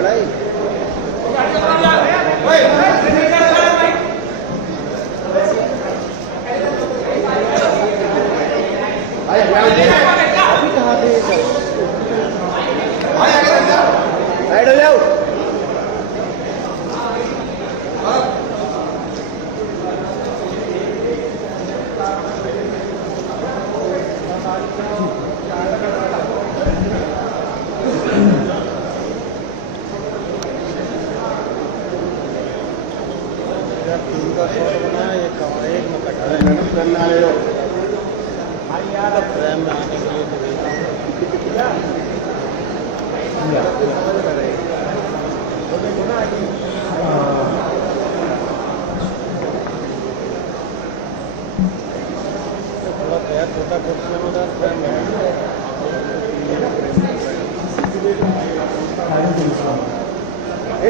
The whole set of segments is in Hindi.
खड़ा है। अभी कहाँ थे सर? साइड हो जाओ।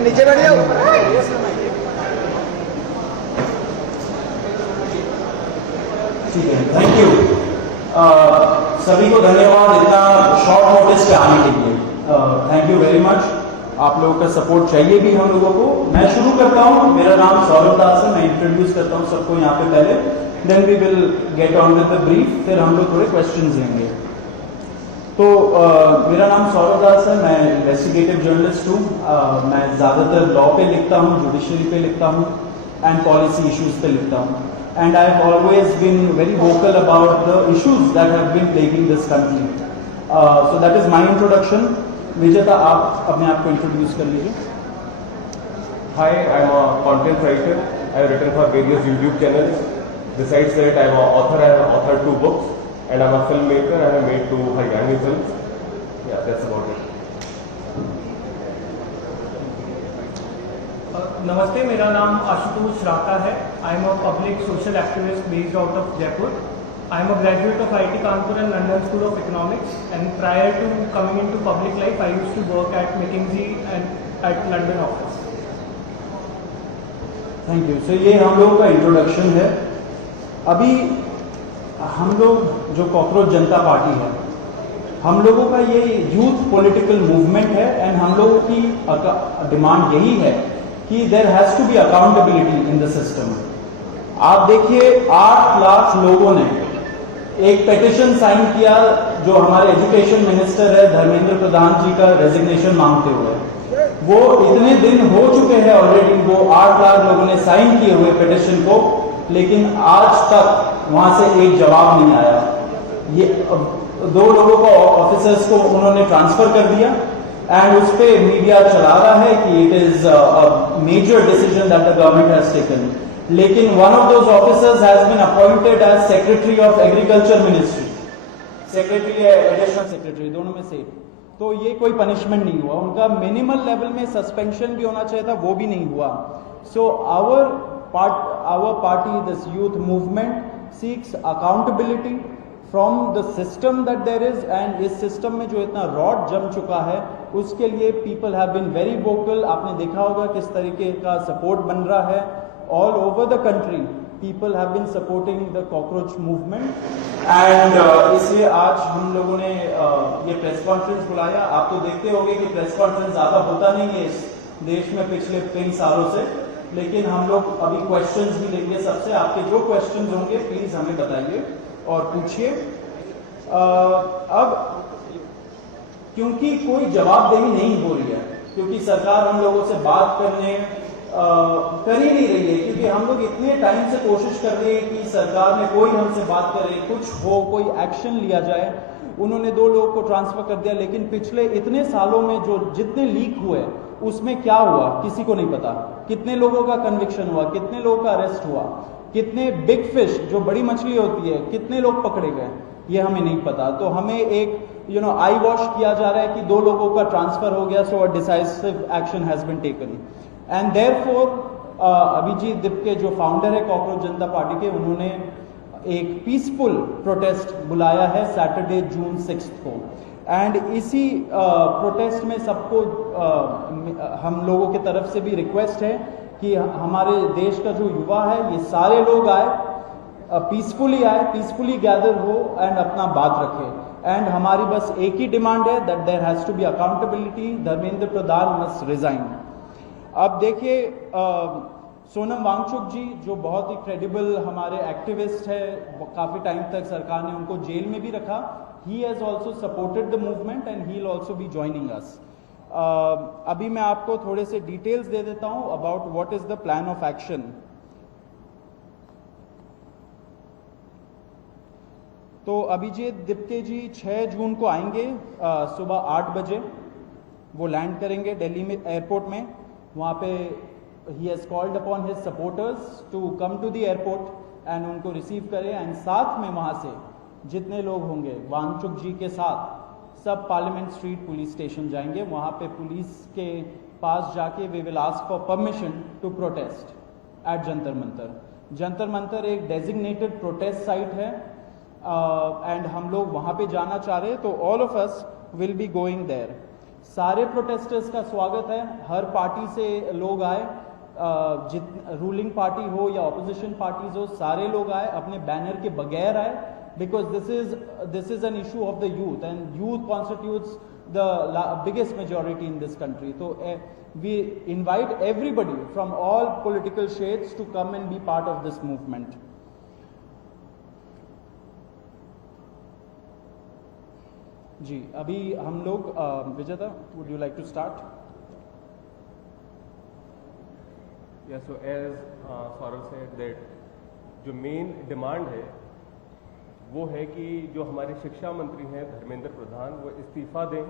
नीचे बैठ जाओ। ठीक है, थैंक यू। सभी को धन्यवाद इतना शॉर्ट नोटिस पे आने के लिए। Thank you very much. आप लोगों का सपोर्ट चाहिए भी हम लोगों को। मैं शुरू करता हूँ। मेरा नाम सौरभ दास है। मैं इंट्रोड्यूस करता हूँ सबको यहाँ पे पहले, then we will get on with the brief, फिर हम लोग थोड़े क्वेश्चंस लेंगे। तो मेरा नाम सौरभ दास है। मैं इन्वेस्टिगेटिव जर्नलिस्ट हूँ। मैं ज़्यादातर लॉ पे लिखता हूँ, जुडिशरी पे लिखता हूँ एंड पॉलिसी इश्यूज पे लिखता हूँ। And I have always been very vocal about the issues that have been plaguing this country. So that is my introduction. Vijeta, आप अपने आप को इंट्रोड्यूस कर लीजिए। Hi, I'm a content writer. I have written for various YouTube channels. Besides that, I'm an author. I have authored 2 books. And I'm a filmmaker. I have made 2 Haryani films. Yeah, that's about it. नमस्ते, मेरा नाम आशुतोष राका है। I am a public social activist based out of Jaipur. I am a graduate of IIT Kanpur and London school of economics, and prior to coming into public life I used to work at McKinsey and at London office. Thank you. So ये हम लोगों का इंट्रोडक्शन है। अभी हम लोग जो कॉकरोच जनता पार्टी है, हम लोगों का ये यूथ पॉलिटिकल मूवमेंट है एंड हम लोगों की डिमांड यही है कि there has to be accountability in the system. आप देखिए 8 लाख लोगों ने एक पेटिशन साइन किया जो हमारे एजुकेशन मिनिस्टर है धर्मेंद्र प्रधान जी का रेजिग्नेशन मांगते हुए। वो इतने दिन हो चुके हैं ऑलरेडी, वो 8 लाख लोगों ने साइन किए हुए पेटिशन को, लेकिन आज तक वहां से एक जवाब नहीं आया। ये 2 लोगों को ऑफिसर्स को उन्होंने ट्रांसफर कर दिया एंड उस पे मीडिया चला रहा है कि it is a major decision that the government has taken. लेकिन one of those officers has been appointed as secretary of agriculture ministry, secretary या एडिशनल सेक्रेटरी, दोनों में से। तो ये कोई पनिशमेंट नहीं हुआ उनका। मिनिमल लेवल में सस्पेंशन भी होना चाहिए था, वो भी नहीं हुआ। So our party, this youth movement seeks accountability from the system that there is, and इस सिस्टम में जो इतना रॉड जम चुका है उसके लिए people have been very vocal। आपने देखा होगा किस तरीके का सपोर्ट बन रहा है all over the country। people have been supporting the cockroach movement and इसलिए आज हम लोगों ने ये प्रेस कॉन्फ्रेंस बुलाया। आप तो देखते होंगे कि प्रेस कॉन्फ्रेंस ज्यादा होता नहीं है इस देश में पिछले कई सालों से, लेकिन हम लोग अभी क्वेश्चंस भी लेंगे सबसे। आपके जो क्वेश्चंस होंगे प्लीज हमें बताइए और पूछिए। अब क्योंकि कोई जवाबदेही नहीं हो रही है, क्योंकि सरकार हम लोगों से बात करने कर ही नहीं रही है, क्योंकि हम लोग इतने टाइम से कोशिश कर रहे हैं कि सरकार में कोई हमसे बात करे, कुछ हो, कोई एक्शन लिया जाए। उन्होंने 2 लोगों को ट्रांसफर कर दिया, लेकिन पिछले इतने सालों में जो जितने लीक हुए उसमें क्या हुआ किसी को नहीं पता। कितने लोगों का कन्विक्शन हुआ, कितने लोगों का अरेस्ट हुआ, कितने बिग फिश जो बड़ी मछली होती है कितने लोग पकड़े गए, ये हमें नहीं पता। तो हमें एक आई वॉश किया जा रहा है कि 2 लोगों का ट्रांसफर हो गया, so a decisive action has been taken. And therefore Abhijit Dipke जो फाउंडर है कॉकरोच जनता पार्टी के, उन्होंने एक पीसफुल प्रोटेस्ट बुलाया है सैटरडे जून 6 को। एंड इसी प्रोटेस्ट में सबको हम लोगों की तरफ से भी रिक्वेस्ट है कि हमारे देश का जो युवा है ये सारे लोग आए, पीसफुली आए, पीसफुली गैदर हो एंड अपना बात रखें। एंड हमारी बस एक ही डिमांड है that there has to be accountability, Dharmendra Pradhan must resign. अब देखिए सोनम वांगचुक जी जो बहुत ही क्रेडिबल हमारे एक्टिविस्ट है, काफ़ी टाइम तक सरकार ने उनको जेल में भी रखा, he has also supported the movement and he will also be joining us. अभी मैं आपको थोड़े से डिटेल्स दे देता हूं about what is the plan of action. तो अभिजीत दिप्के जी 6 जून को आएंगे सुबह 8 बजे, वो लैंड करेंगे दिल्ली में एयरपोर्ट में। वहाँ पे ही has called upon his supporters to come to the airport and उनको रिसीव करें, एंड साथ में वहाँ से जितने लोग होंगे वांगचुक जी के साथ सब पार्लियामेंट स्ट्रीट पुलिस स्टेशन जाएंगे। वहाँ पे पुलिस के पास जाके we will ask for permission to protest at Jantar Mantar. Jantar Mantar एक डेजिग्नेटेड प्रोटेस्ट साइट है एंड हम लोग वहाँ पे जाना चाह रहे हैं, तो all of us will be going there. सारे प्रोटेस्टर्स का स्वागत है, हर पार्टी से लोग आए, रूलिंग पार्टी हो या ऑपोजिशन पार्टीज हो, सारे लोग आए, अपने बैनर के बगैर आए, because this is an issue of the youth and youth constitutes the biggest majority in this country. So we invite everybody from all political shades to come and be part of this movement. जी अभी हम लोग विजेता, would you like to start? Yeah, so as Saurav said that जो मेन डिमांड है वो है कि जो हमारे शिक्षा मंत्री हैं धर्मेंद्र प्रधान वो इस्तीफा दें,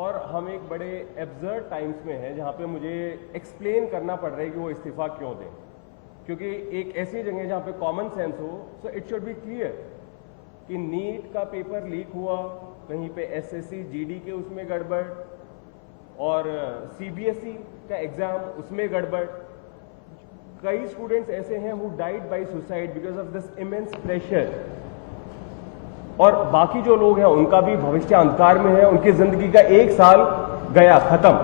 और हम एक बड़े एब्सर्ड टाइम्स में हैं जहाँ पे मुझे एक्सप्लेन करना पड़ रहा है कि वो इस्तीफा क्यों दें, क्योंकि एक ऐसी जगह जहाँ पे कॉमन सेंस हो, so it should be clear कि नीट का पेपर लीक हुआ, कहीं पे एसएससी जीडी के उसमें गड़बड़, और सीबीएसई का एग्जाम उसमें गड़बड़। कई स्टूडेंट्स ऐसे हैं who died by suicide because of this immense pressure, और बाकी जो लोग हैं उनका भी भविष्य अंधकार में है, उनकी जिंदगी का 1 साल गया खत्म,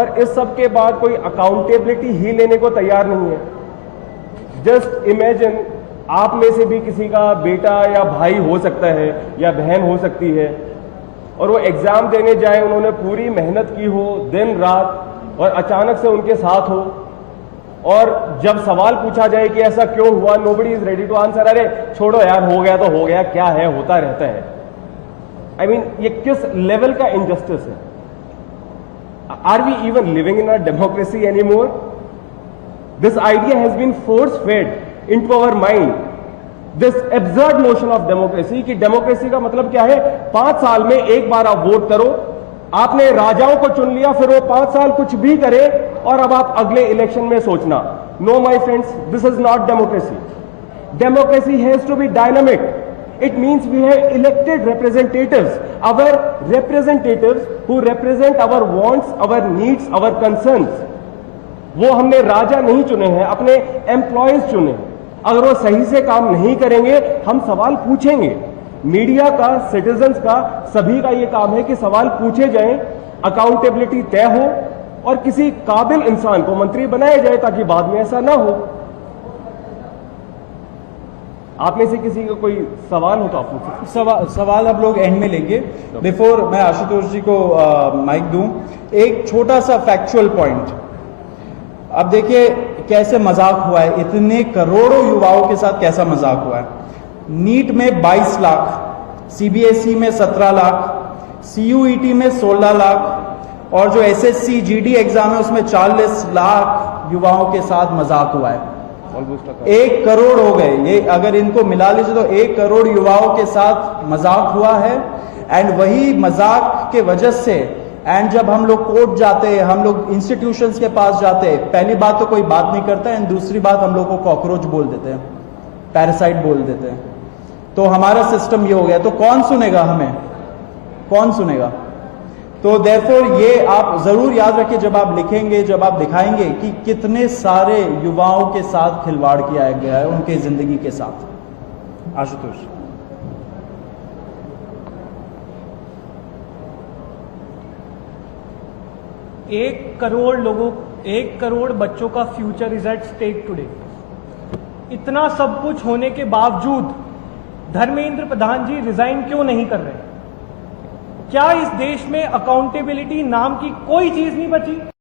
और इस सब के बाद कोई अकाउंटेबिलिटी ही लेने को तैयार नहीं है। जस्ट इमेजिन आप में से भी किसी का बेटा या भाई हो सकता है या बहन हो सकती है, और वो एग्जाम देने जाए, उन्होंने पूरी मेहनत की हो दिन रात, और अचानक से उनके साथ हो, और जब सवाल पूछा जाए कि ऐसा क्यों हुआ, nobody is ready to answer, अरे छोड़ो यार हो गया तो हो गया, क्या है होता रहता है। आई मीन ये किस लेवल का इनजस्टिस है? Are we even living in a democracy any more? This idea has been force fed into our mind, this absurd notion of democracy, कि डेमोक्रेसी का मतलब क्या है? 5 साल में एक बार आप वोट करो, आपने राजाओं को चुन लिया, फिर वो 5 साल कुछ भी करे, और अब आप अगले इलेक्शन में सोचना। No my friends, this is not democracy. Democracy has to be dynamic. It means we have elected representatives, our representatives who represent our wants, our needs, our concerns. वो हमने राजा नहीं चुने हैं, अपने एम्प्लॉयज चुने हैं। अगर वो सही से काम नहीं करेंगे, हम सवाल पूछेंगे। मीडिया का, सिटीजन्स का, सभी का ये काम है कि सवाल पूछे जाएं, अकाउंटेबिलिटी तय हो, और किसी काबिल इंसान को मंत्री बनाया जाए ताकि बाद में ऐसा ना हो। आप में से किसी का कोई सवाल हो तो आप पूछिए। सवाल आप लोग एंड में लेंगे। बिफोर मैं आशुतोष जी को माइक दूं, एक छोटा सा फैक्चुअल पॉइंट। अब देखिए कैसे मजाक हुआ है, इतने करोड़ों युवाओं के साथ कैसा मजाक हुआ है। नीट में 22 लाख, सीबीएसई में 17 लाख, सीयूईटी में 16 लाख, और जो एसएससी जीडी एग्जाम है उसमें 40 लाख युवाओं के साथ मजाक हुआ है। 1 करोड़ हो गए, ये अगर इनको मिला लीजिए तो 1 करोड़ युवाओं के साथ मजाक हुआ है। एंड वही मजाक के वजह से, एंड जब हम लोग कोर्ट जाते हैं, हम लोग इंस्टीट्यूशंस के पास जाते हैं, पहली बात तो कोई बात नहीं करता है, एंड दूसरी बात हम लोग को कॉकरोच बोल देते हैं, पैरासाइट बोल देते हैं। तो हमारा सिस्टम ये हो गया, तो कौन सुनेगा हमें? कौन सुनेगा? तो देयरफॉर ये आप जरूर याद रखिए जब आप लिखेंगे, जब आप दिखाएंगे कि कितने सारे युवाओं के साथ खिलवाड़ किया गया है, उनके जिंदगी के साथ। आशुतोष। एक करोड़ बच्चों का future is at stake today. इतना सब कुछ होने के बावजूद धर्मेंद्र प्रधान जी रिजाइन क्यों नहीं कर रहे? क्या इस देश में अकाउंटेबिलिटी नाम की कोई चीज नहीं बची?